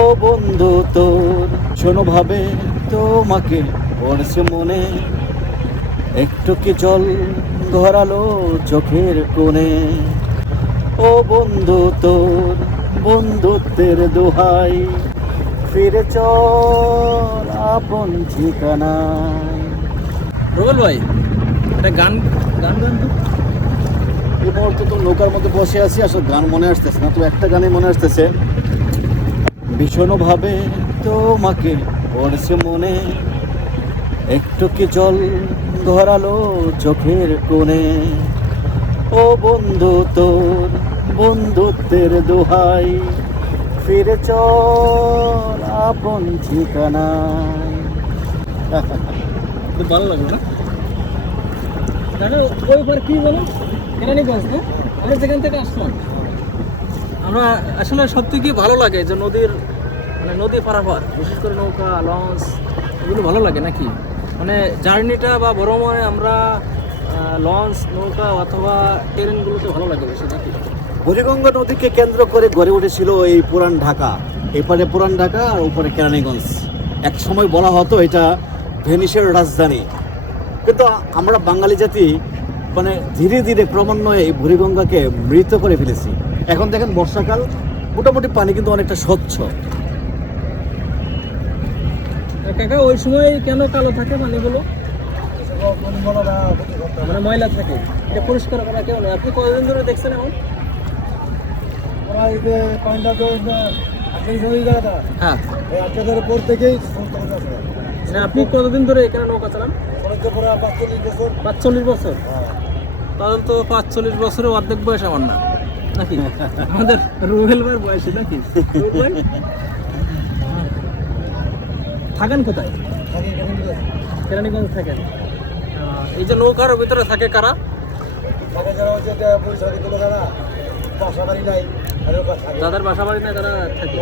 ও বন্ধু তোর শোনো ভাবে তোমাকে পড়ছে মনে, একটু কি জল ধরালো চোখের কোণে। ও বন্ধু তোর বন্ধুত্বের দোহাই, ফিরে চল আপন ঠিকানায়। রুবেল ভাই, একটা গান গান গান তো। এই মুহূর্তে তো নৌকার মধ্যে বসে আছি, আসলে গান মনে আসতেছে না, তো একটা গানে মনে আসতেছে, ভীষণভাবে তোমাকে পড়ছে মনে, একটু কি জল ধরালো চোখের কোণে। ও বন্ধু তোর বন্ধুত্বের দোহাই, ফিরে চল আপন ঠিকানায়। খুব ভালো লাগলো না? ওই পর কি বলো, কেরানীগঞ্জ না? আমরা যেখান থেকে আসলাম, আমরা আসলে সত্যি কি ভালো লাগে যে নদীর মানে নদী পারাপার, বিশেষ করে নৌকা লঞ্চ এগুলো ভালো লাগে নাকি? মানে জার্নিটা বা ভ্রমণে আমরা লঞ্চ নৌকা অথবা ট্রেনগুলোতে ভালো লাগে বেশি নাকি? বুড়িগঙ্গা নদীকে কেন্দ্র করে গড়ে উঠেছিল এই পুরান ঢাকা। এপারে পুরান ঢাকা আর উপরে কেরানীগঞ্জ। এক সময় বলা হতো এটা ভেনিসের রাজধানী, কিন্তু আমরা বাঙালি জাতি মানে ধীরে ধীরে ক্রমান্বয়ে এই বুড়িগঙ্গাকে মৃত করে ফেলেছি। এখন দেখেন বর্ষাকাল, মোটামুটি পানি কিন্তু অনেকটা স্বচ্ছ। কাকা ওই সময় কেন কালো থাকে পানিগুলো? মানে ময়লা থাকে, এটা পরিষ্কার করা কেউ নয়। আপনি কতদিন ধরে দেখছেন এখন? হ্যাঁ, মানে আপনি কতদিন ধরে এখানে নৌকা চালান? 45 বছর। তাহলে তো 45 বছরের অর্ধেক বয়স আমার না নাকি? আমাদের রুবেল ভাইয়ের বয়সে নাকি? রুবেল ভাই থাকেন কোথায়? কেরানীগঞ্জ থাকেন। এই যে নৌকার ভিতরে থাকে কারা? যাদের বাসা বাড়ি নাই তারা থাকে।